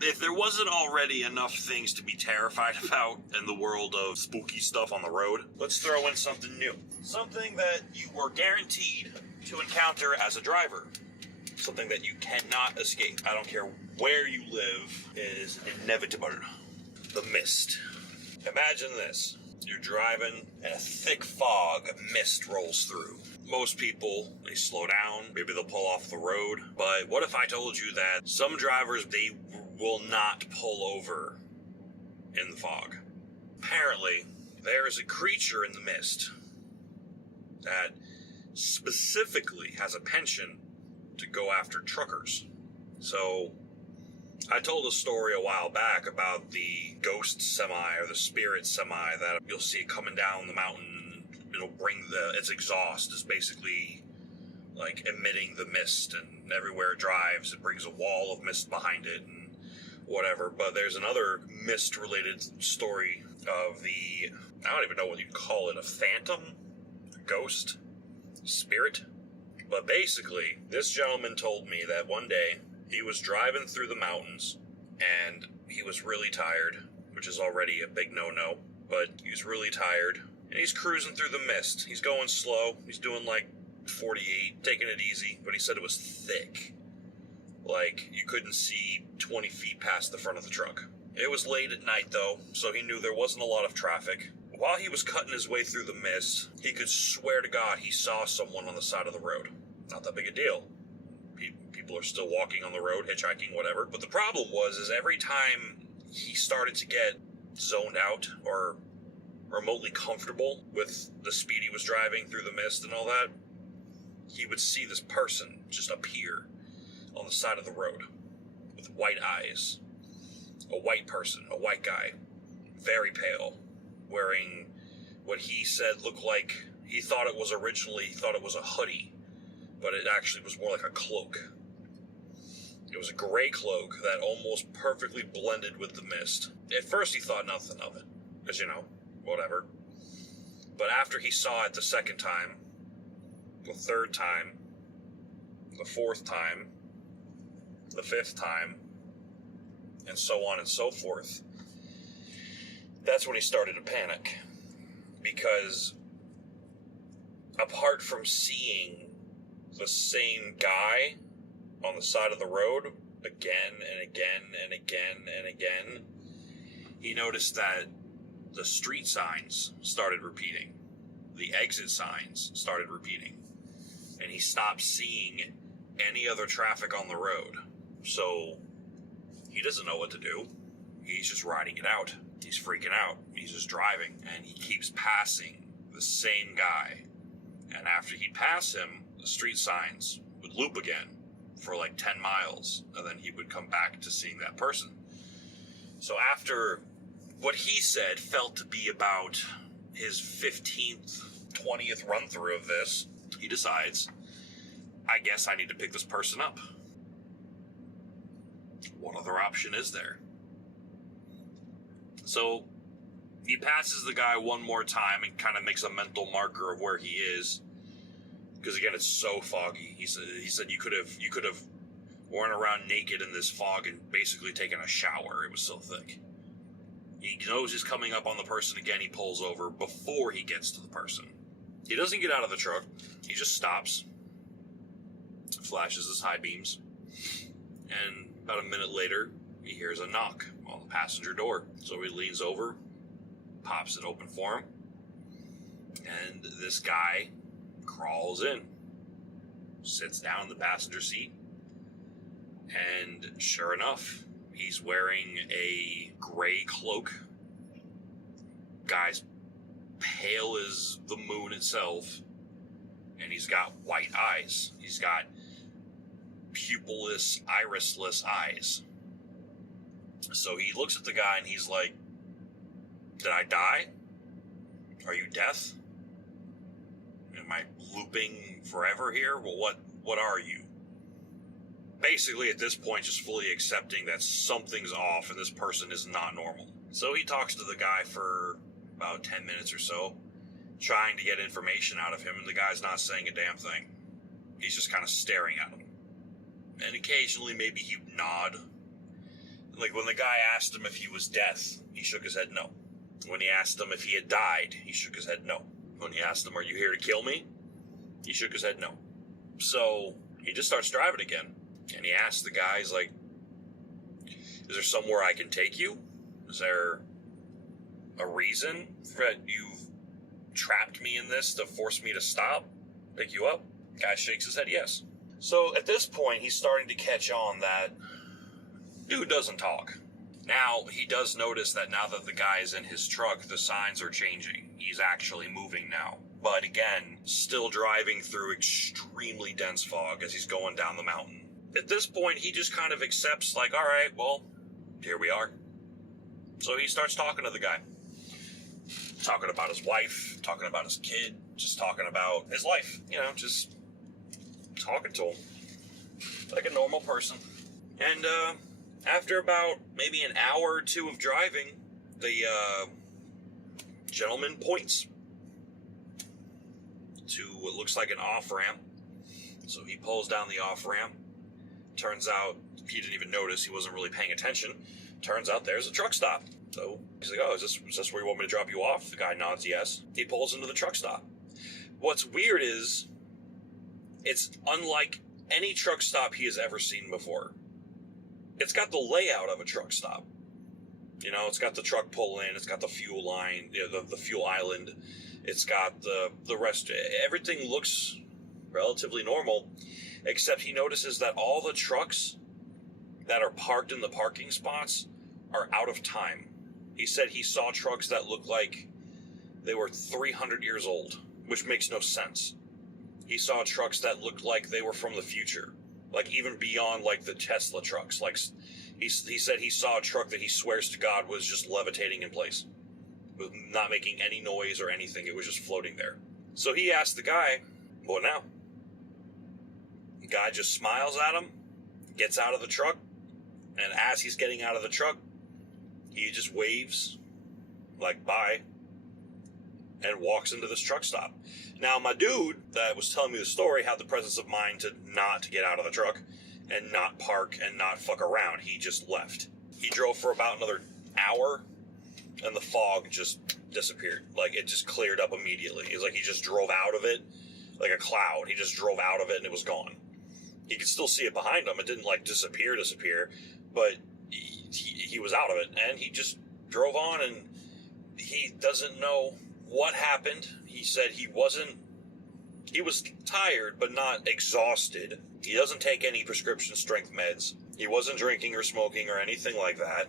if there wasn't already enough things to be terrified about in the world of spooky stuff on the road, let's throw in something new. Something that you are guaranteed to encounter as a driver. Something that you cannot escape. I don't care where you live, it is inevitable. The mist. Imagine this. You're driving and a thick fog of mist rolls through. Most people, they slow down, maybe they'll pull off the road, but what if I told you that some drivers, they will not pull over in the fog? Apparently, there is a creature in the mist that specifically has a penchant to go after truckers. So, I told a story a while back about the ghost semi or the spirit semi that you'll see coming down the mountain. It'll bring its exhaust is basically like emitting the mist, and everywhere it drives, it brings a wall of mist behind it and whatever. But there's another mist related story of I don't even know what you'd call it, a phantom, a ghost, spirit. But basically, this gentleman told me that one day he was driving through the mountains and he was really tired, which is already a big no-no, but he was really tired and he's cruising through the mist. He's going slow. He's doing like 48, taking it easy, but he said it was thick. Like you couldn't see 20 feet past the front of the truck. It was late at night though, so he knew there wasn't a lot of traffic. While he was cutting his way through the mist, he could swear to God he saw someone on the side of the road. Not that big a deal. People are still walking on the road, hitchhiking, whatever. But the problem is every time he started to get zoned out or remotely comfortable with the speed he was driving through the mist and all that, he would see this person just appear on the side of the road with white eyes. A white person, a white guy, very pale, wearing what he said looked like, he thought it was a hoodie, but it actually was more like a cloak. It was a gray cloak that almost perfectly blended with the mist. At first he thought nothing of it, because, whatever. But after he saw it the second time, the third time, the fourth time, the fifth time, and so on and so forth, that's when he started to panic. Because apart from seeing the same guy on the side of the road again and again and again and again, he noticed that the street signs started repeating. The exit signs started repeating. And he stopped seeing any other traffic on the road. So he doesn't know what to do. He's just riding it out. He's freaking out. He's just driving. And he keeps passing the same guy. And after he'd pass him, the street signs would loop again for like 10 miles. And then he would come back to seeing that person. So after what he said felt to be about his 15th, 20th run through of this, he decides, I guess I need to pick this person up. What other option is there? So he passes the guy one more time and kind of makes a mental marker of where he is. Because again, it's so foggy. He said you could have worn around naked in this fog and basically taken a shower. It was so thick. He knows he's coming up on the person again. He pulls over before he gets to the person. He doesn't get out of the truck. He just stops, flashes his high beams, and about a minute later, he hears a knock on the passenger door. So he leans over, pops it open for him, and this guy crawls in, sits down in the passenger seat, and sure enough, he's wearing a gray cloak. Guy's pale as the moon itself, and he's got white eyes. He's got pupilless, irisless eyes. So he looks at the guy and he's like, did I die? Are you death? Am I looping forever here? Well, what are you? Basically, at this point, just fully accepting that something's off and this person is not normal. So he talks to the guy for about 10 minutes or so, trying to get information out of him, and the guy's not saying a damn thing. He's just kind of staring at him. And occasionally, maybe he'd nod, Like, when the guy asked him if he was death, he shook his head no. When he asked him if he had died, he shook his head no. When he asked him, are you here to kill me? He shook his head no. So, he just starts driving again. And he asks the guy, he's like, is there somewhere I can take you? Is there a reason that you've trapped me in this to force me to stop, pick you up? Guy shakes his head yes. So at this point, he's starting to catch on that dude doesn't talk. Now, he does notice that now that the guy is in his truck, the signs are changing. He's actually moving now. But again, still driving through extremely dense fog as he's going down the mountain. At this point, he just kind of accepts, like, all right, well, here we are. So he starts talking to the guy. Talking about his wife, talking about his kid, just talking about his life. You know, just talking to him like a normal person. And after about maybe an hour or two of driving, the gentleman points to what looks like an off-ramp. So he pulls down the off-ramp. Turns out he didn't even notice. He wasn't really paying attention. Turns out there's a truck stop. So he's like, oh, is this where you want me to drop you off? The guy nods yes. He pulls into the truck stop. What's weird is it's unlike any truck stop he has ever seen before. It's got the layout of a truck stop. You know, it's got the truck pull in. It's got the fuel line, you know, the fuel island. It's got the rest. Everything looks relatively normal, except he notices that all the trucks that are parked in the parking spots are out of time. He said he saw trucks that looked like they were 300 years old, which makes no sense. He saw trucks that looked like they were from the future, like even beyond like the Tesla trucks. Like he said he saw a truck that he swears to God was just levitating in place, with not making any noise or anything. It was just floating there. So he asked the guy, what now? The guy just smiles at him, gets out of the truck, and as he's getting out of the truck, he just waves, like, bye, and walks into this truck stop. Now, my dude that was telling me the story had the presence of mind to not get out of the truck and not park and not fuck around. He just left. He drove for about another hour, and the fog just disappeared. Like, it just cleared up immediately. It was like he just drove out of it like a cloud. He just drove out of it, and it was gone. He could still see it behind him. It didn't, like, disappear, but he was out of it, and he just drove on, and he doesn't know what happened. He said he was tired, but not exhausted. He doesn't take any prescription strength meds. He wasn't drinking or smoking or anything like that.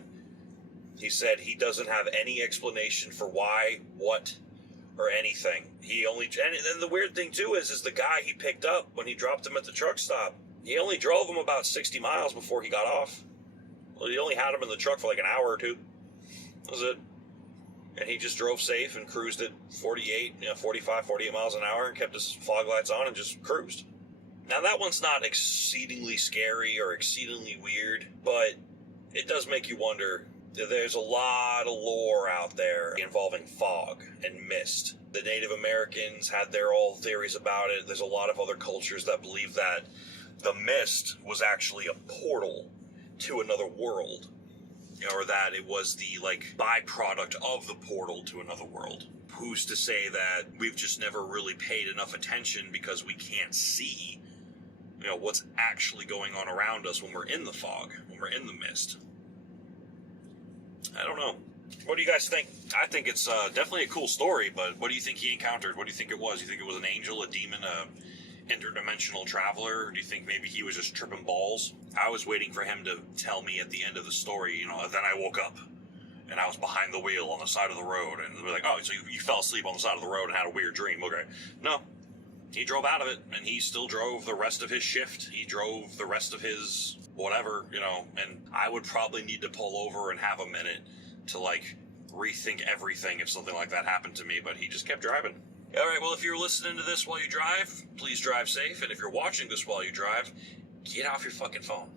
He said he doesn't have any explanation for why, what, or anything. And the weird thing too is the guy he picked up when he dropped him at the truck stop, he only drove him about 60 miles before he got off. Well, he only had him in the truck for like an hour or two. That was it. And he just drove safe and cruised at 45, 48 miles an hour and kept his fog lights on and just cruised. Now, that one's not exceedingly scary or exceedingly weird, but it does make you wonder. There's a lot of lore out there involving fog and mist. The Native Americans had their own theories about it. There's a lot of other cultures that believe that the mist was actually a portal to another world, or that it was the, like, byproduct of the portal to another world. Who's to say that we've just never really paid enough attention because we can't see, what's actually going on around us when we're in the fog, when we're in the mist. I don't know. What do you guys think? I think it's definitely a cool story, but what do you think he encountered? What do you think it was? You think it was an angel, a demon, a interdimensional traveler? Or do you think maybe he was just tripping balls? I was waiting for him to tell me at the end of the story, then I woke up and I was behind the wheel on the side of the road, and they're like, oh, so you fell asleep on the side of the road and had a weird dream. Okay. No. He drove out of it, and he still drove the rest of his shift. He drove the rest of his whatever, and I would probably need to pull over and have a minute to, like, rethink everything if something like that happened to me, but he just kept driving. All right, well, if you're listening to this while you drive, please drive safe, and if you're watching this while you drive, get off your fucking phone.